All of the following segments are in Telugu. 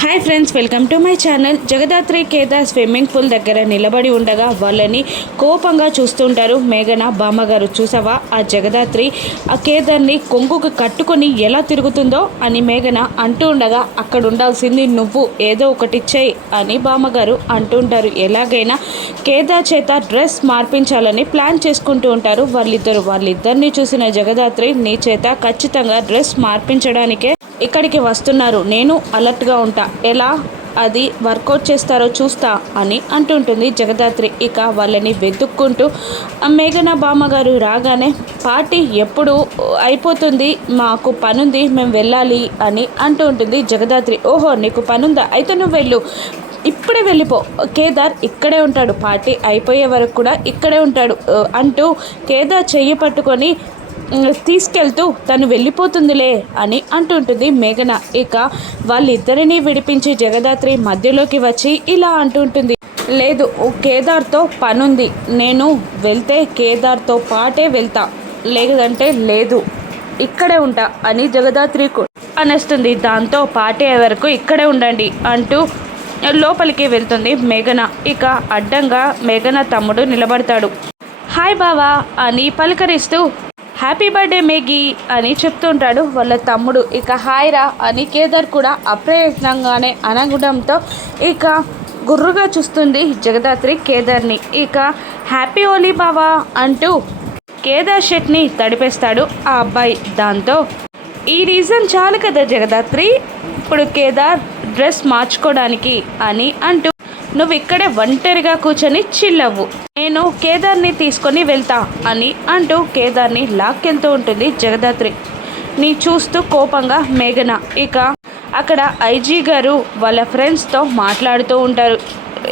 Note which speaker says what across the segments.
Speaker 1: Hi friends welcome to my channel Jagadhatri Kedar swimming pool దగ్గర నిలబడి ఉండగా వాళ్ళని కోపంగా చూస్తుంటారు మేఘన బామ్మగారు. చూసావా? ఆ జగదాత్రి ఆ కేదార్ని కొంగుకు కట్టుకొని ఎలా తిరుగుతుందో అని మేఘన అంటూ ఉండగా అక్కడ ఉండాల్సింది నువ్వు. ఏదో ఒకటి చేయి అని బామ్మగారు అంటుంటారు ఎలాగైనా కేదార్ చేత డ్రెస్ మార్పించాలని ప్లాన్ చేసుకుంటూ ఉంటారు. వాళ్ళిద్దరు వాళ్ళిద్దరిని చూసిన జగదాత్రి నీ చేత ఖచ్చితంగా డ్రెస్ మార్పించడానికే ఇక్కడికి వస్తున్నారు. నేను అలర్ట్గా ఉంటా. ఎలా అది వర్కౌట్ చేస్తారో చూస్తా అని అంటుంటుంది జగదాత్రి. ఇక వాళ్ళని వెతుక్కుంటూ ఆ మేఘన బామ్మగారు రాగానే పార్టీ ఎప్పుడు అయిపోతుంది? మాకు పనుంది మేము వెళ్ళాలి అని అంటూ ఉంటుంది జగదాత్రి. ఓహో నీకు పనుందా? అయితే నువ్వు వెళ్ళు. ఇప్పుడే వెళ్ళిపో. కేదార్ ఇక్కడే ఉంటాడు. పార్టీ అయిపోయే వరకు కూడా ఇక్కడే ఉంటాడు అంటూ కేదార్ చెయ్యి పట్టుకొని తీసుకెళ్తూ తను వెళ్ళిపోతుందిలే అని అంటుంటుంది మేఘన. ఇక వాళ్ళిద్దరినీ విడిపించి జగదాత్రి మధ్యలోకి వచ్చి ఇలా అంటుంటుంది. లేదు ఓ కేదార్తో పనుంది. నేను వెళ్తే కేదార్తో పాటే వెళ్తా. లేదంటే లేదు ఇక్కడే ఉంటా అని జగదాత్రి అనేస్తుంది. దాంతో పాటే వరకు ఇక్కడే ఉండండి అంటూ లోపలికి వెళ్తుంది మేఘన. ఇక అడ్డంగా మేఘన తమ్ముడు నిలబడతాడు. హాయ్ బావా అని పలకరిస్తూ హ్యాపీ బర్త్డే మేఘీ అని చెప్తుంటాడు. వాళ్ళ తమ్ముడు ఇక హాయిరా అని కేదార్ కూడా అప్రయత్నంగానే అనగడంతో ఇక గుర్రుగా చూస్తుంది జగదాత్రి కేదార్ని. ఇక హ్యాపీ ఓలీ బావా అంటూ కేదార్ షర్ట్ని తడిపేస్తాడు ఆ అబ్బాయి దాంతో. ఈ రీజన్ చాలు కదా జగదాత్రి? ఇప్పుడు కేదార్ డ్రెస్ మార్చుకోవడానికి అని అంటూ నువ్వు ఇక్కడే ఒంటరిగా కూర్చొని చిల్లవ్వు నేను కేదార్ని తీసుకొని వెళ్తా అని అంటూ కేదార్ని లాక్కెళ్తూ ఉంటుంది జగదాత్రి. నీ చూస్తూ కోపంగా మేఘన. ఇక అక్కడ ఐజీ గారు వాళ్ళ ఫ్రెండ్స్తో మాట్లాడుతూ ఉంటారు.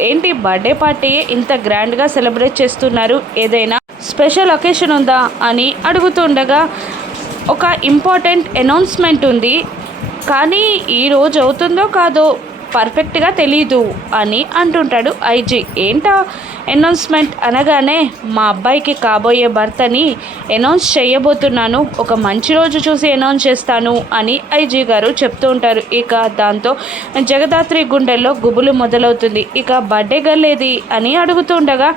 Speaker 1: ఏంటి బర్త్డే పార్టీ ఇంత గ్రాండ్గా సెలబ్రేట్ చేస్తున్నారు? ఏదైనా స్పెషల్ ఒకేషన్ ఉందా? అని అడుగుతుండగా ఒక ఇంపార్టెంట్ అనౌన్స్మెంట్ ఉంది. కానీ ఈ రోజు అవుతుందో కాదో పర్ఫెక్ట్గా తెలీదు అని అంటుంటాడు ఐజీ. ఏంటా అనౌన్స్మెంట్ అనగానే మా అబ్బాయికి కాబోయే భర్తని అనౌన్స్ చేయబోతున్నాను ఒక మంచి రోజు చూసి అనౌన్స్ చేస్తాను అని ఐజీ గారు చెప్తూ ఉంటారు. ఇక దాంతో జగదాత్రి గుండెల్లో గుబులు మొదలవుతుంది. ఇక బర్త్డే గల్లేది అని అడుగుతుండగా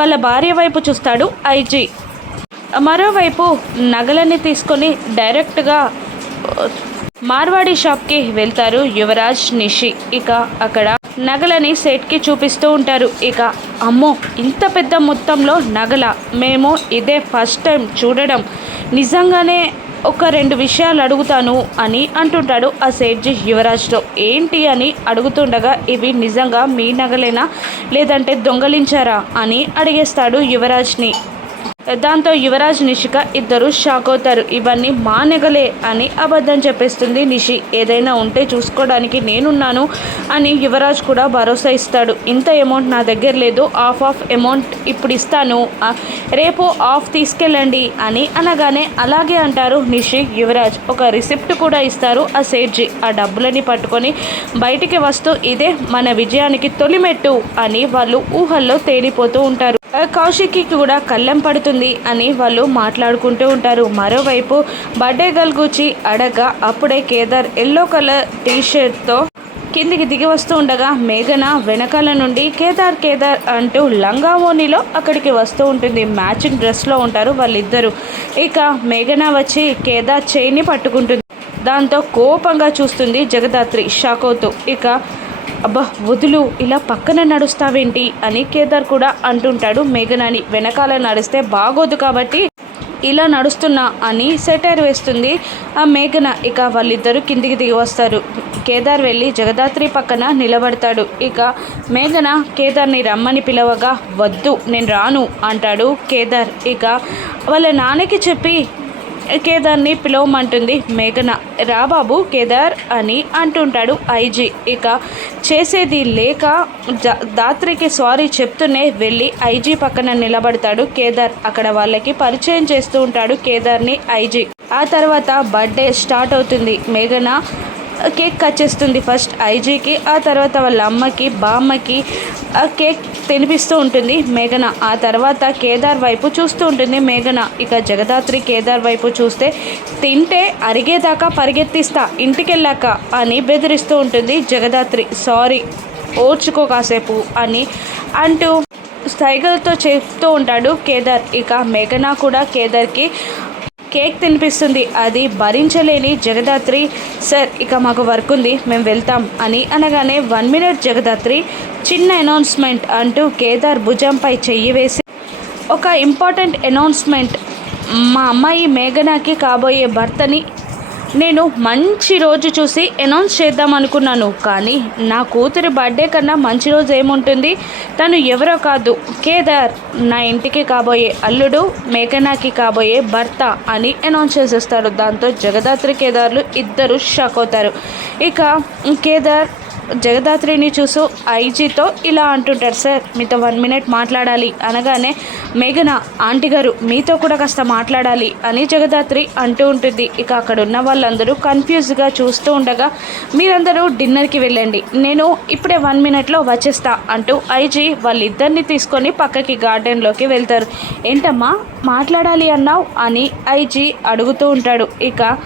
Speaker 1: వాళ్ళ భార్య వైపు చూస్తాడు ఐజీ. మరోవైపు నగలని తీసుకొని డైరెక్ట్గా మార్వాడి షాప్కి వెళ్తారు యువరాజ్ నిషి. ఇక అక్కడ నగలని సెట్కి చూపిస్తూ ఉంటారు. ఇక అమ్మో ఇంత పెద్ద మొత్తంలో నగల. మేము ఇదే ఫస్ట్ టైం చూడడం. నిజంగానే ఒక రెండు విషయాలు అడుగుతాను అని అంటుంటాడు ఆ సేట్జీ యువరాజ్తో. ఏంటి అని అడుగుతుండగా ఇవి నిజంగా మీ నగలేనా? లేదంటే దొంగలించారా? అని అడిగేస్తాడు యువరాజ్ని. దాంతో యువరాజ్ నిషిక ఇద్దరు షాక్ అవుతారు. ఇవన్నీ మా నెగలే అని అబద్ధం చెప్పేస్తుంది నిషి. ఏదైనా ఉంటే చూసుకోవడానికి నేనున్నాను అని యువరాజ్ కూడా భరోసా ఇస్తాడు. ఇంత అమౌంట్ నా దగ్గర లేదు. హాఫ్ ఆఫ్ అమౌంట్ ఇప్పుడు ఇస్తాను. రేపు ఆఫ్ తీసుకెళ్ళండి అని అనగానే అలాగే అంటారు నిషి యువరాజ్. ఒక రిసిప్ట్ కూడా ఇస్తారు ఆ సేట్జీ. ఆ డబ్బులని పట్టుకొని బయటికి వస్తూ ఇదే మన విజయానికి తొలిమెట్టు అని వాళ్ళు ఊహల్లో తేలిపోతూ ఉంటారు. కౌశిక్కి కూడా కళ్ళెం పడుతుంది అని వాళ్ళు మాట్లాడుకుంటూ ఉంటారు. మరోవైపు బర్త్డే గర్ల్ గుచ్చి అడగ అప్పుడే కేదార్ ఎల్లో కలర్ టీషర్ట్తో కిందికి దిగి వస్తూ ఉండగా మేఘన వెనకాల నుండి కేదార్ కేదార్ అంటూ లంగావోనిలో అక్కడికి వస్తూ ఉంటుంది. మ్యాచింగ్ డ్రెస్లో ఉంటారు వాళ్ళిద్దరూ. ఇక మేఘన వచ్చి కేదార్ చేయిని పట్టుకుంటుంది. దాంతో కోపంగా చూస్తుంది జగదాత్రి. షాక్ అవుతూ ఇక అబ్బా వదులు ఇలా పక్కన నడుస్తావేంటి? అని కేదార్ కూడా అంటుంటాడు. మేఘనాని వెనకాల నడిస్తే బాగోదు కాబట్టి ఇలా నడుస్తున్నా అని సెటైర్ వేస్తుంది. ఆ మేఘన ఇక వాళ్ళిద్దరూ కిందికి దిగి వస్తారు. కేదార్ వెళ్ళి జగదాత్రి పక్కన నిలబడతాడు. ఇక మేఘన కేదార్ని రమ్మని పిలవగా వద్దు నేను రాను అంటాడు కేదార్. ఇక వాళ్ళ నాన్నకి చెప్పి కేదార్ని పిలవమంటుంది మేఘన. రాబాబు కేదార్ అని అంటుంటాడు ఐజీ. ఇక చేసేది లేక దాత్రికి సారీ చెప్తూనే వెళ్ళి ఐజీ పక్కన నిలబడతాడు కేదార్. అక్కడ వాళ్ళకి పరిచయం చేస్తూ ఉంటాడు కేదార్ని ఐజీ. ఆ తర్వాత బర్త్డే స్టార్ట్ అవుతుంది. మేఘన కేక్ కట్ చేస్తుంది ఫస్ట్ ఐజీకి ఆ తర్వాత వాళ్ళ అమ్మకి బామ్మకి ఆ కేక్ తినిపిస్తూ ఉంటుంది మేఘన. ఆ తర్వాత కేదార్ వైపు చూస్తూ ఉంటుంది మేఘన. ఇక జగదాత్రి కేదార్ వైపు చూస్తే తింటే అరిగేదాకా పరిగెత్తిస్తా ఇంటికెళ్ళాక అని బెదిరిస్తూ ఉంటుంది జగదాత్రి. సారీ ఓర్చుకో కాసేపు అని అంటూ సైగలతో చెప్తూ ఉంటాడు కేదార్. ఇక మేఘన కూడా కేదార్కి కేక్ తినిపిస్తుంది. అది భరించలేని జగదాత్రి సార్ ఇక మాకు వర్క్ ఉంది మేము వెళ్తాం అని అనగానే వన్ మినిట్ జగదాత్రి చిన్న అనౌన్స్మెంట్ అంటూ కేదార్ భుజంపై చెయ్యి వేసి ఒక ఇంపార్టెంట్ అనౌన్స్మెంట్. మా అమ్మాయి మేఘనాకి కాబోయే భర్తని నేను మంచి రోజు చూసి అనౌన్స్ చేద్దాం అనుకున్నాను కానీ నా కూతురి బర్త్డే కన్నా మంచి రోజు ఏముంటుంది? తను ఎవరో కాదు. కేదార్ నా ఇంటికి కాబోయే అల్లుడు మేఘనాకి కాబోయే భర్త అని అనౌన్స్ చేసేస్తారు. దాంతో జగదాత్రి కేదార్లు ఇద్దరు షాక్ అవుతారు. ఇక కేదార్ జగదాత్రిని చూసు ఐజీతో ఇలా అంటుంటారు సార్ మీతో వన్ మినిట్ మాట్లాడాలి. అనగానే మేఘన ఆంటీ గారు మీతో కూడా కాస్త మాట్లాడాలి అని జగదాత్రి అంటూ ఉంటుంది. ఇక అక్కడ ఉన్న వాళ్ళందరూ కన్ఫ్యూజ్గా చూస్తూ ఉండగా మీరందరూ డిన్నర్కి వెళ్ళండి నేను ఇప్పుడే వన్ మినిట్లో వచ్చేస్తా అంటూ ఐజీ వాళ్ళిద్దరిని తీసుకొని పక్కకి గార్డెన్లోకి వెళ్తారు. ఏంటమ్మా మాట్లాడాలి అన్నావు? అని ఐజీ అడుగుతూ ఉంటాడు. ఇక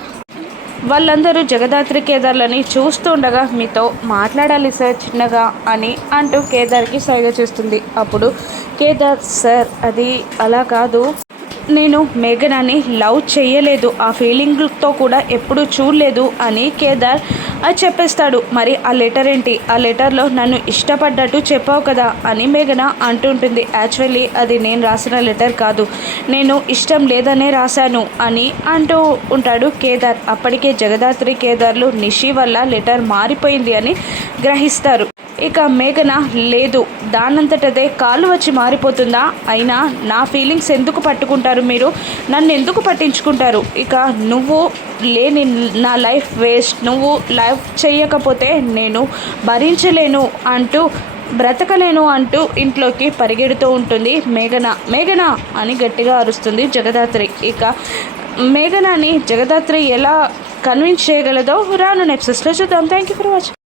Speaker 1: వాళ్ళందరూ జగదాత్రి కేదార్లని చూస్తుండగా మీతో మాట్లాడాలి సార్ చిన్నగా అని అంటూ కేదార్కి సైగ చేస్తుంది. అప్పుడు కేదార్ సార్ అది అలా కాదు. నేను మేఘనాని లవ్ చేయలేదు ఆ ఫీలింగ్తో కూడా ఎప్పుడూ చూడలేదు అని కేదార్ అది చెప్పేస్తాడు. మరి ఆ లెటర్ ఏంటి? ఆ లెటర్లో నన్ను ఇష్టపడ్డట్టు చెప్పావు కదా అని మేఘన అంటుంటుంది. యాక్చువల్లీ అది నేను రాసిన లెటర్ కాదు. నేను ఇష్టం లేదనే రాశాను అని అంటూ ఉంటాడు కేదార్. అప్పటికే జగదాత్రి కేదార్లు నిషి వల్ల లెటర్ మారిపోయింది అని గ్రహిస్తారు. ఇక మేఘన లేదు దానంతటదే కాలు వచ్చి మారిపోతుందా? అయినా నా ఫీలింగ్స్ ఎందుకు పట్టుకుంటారు మీరు? నన్ను ఎందుకు పట్టించుకుంటారు? ఇక నువ్వు లేని నా లైఫ్ వేస్ట్. నువ్వు లైఫ్ చేయకపోతే నేను భరించలేను అంటూ బ్రతకలేను అంటూ ఇంట్లోకి పరిగెడుతూ ఉంటుంది మేఘన. మేఘన అని గట్టిగా అరుస్తుంది జగదాత్రి. ఇక మేఘనాని జగదాత్రి ఎలా కన్విన్స్ చేయగలదో రాను నెక్స్ట్లో చూద్దాం. Thank you for watching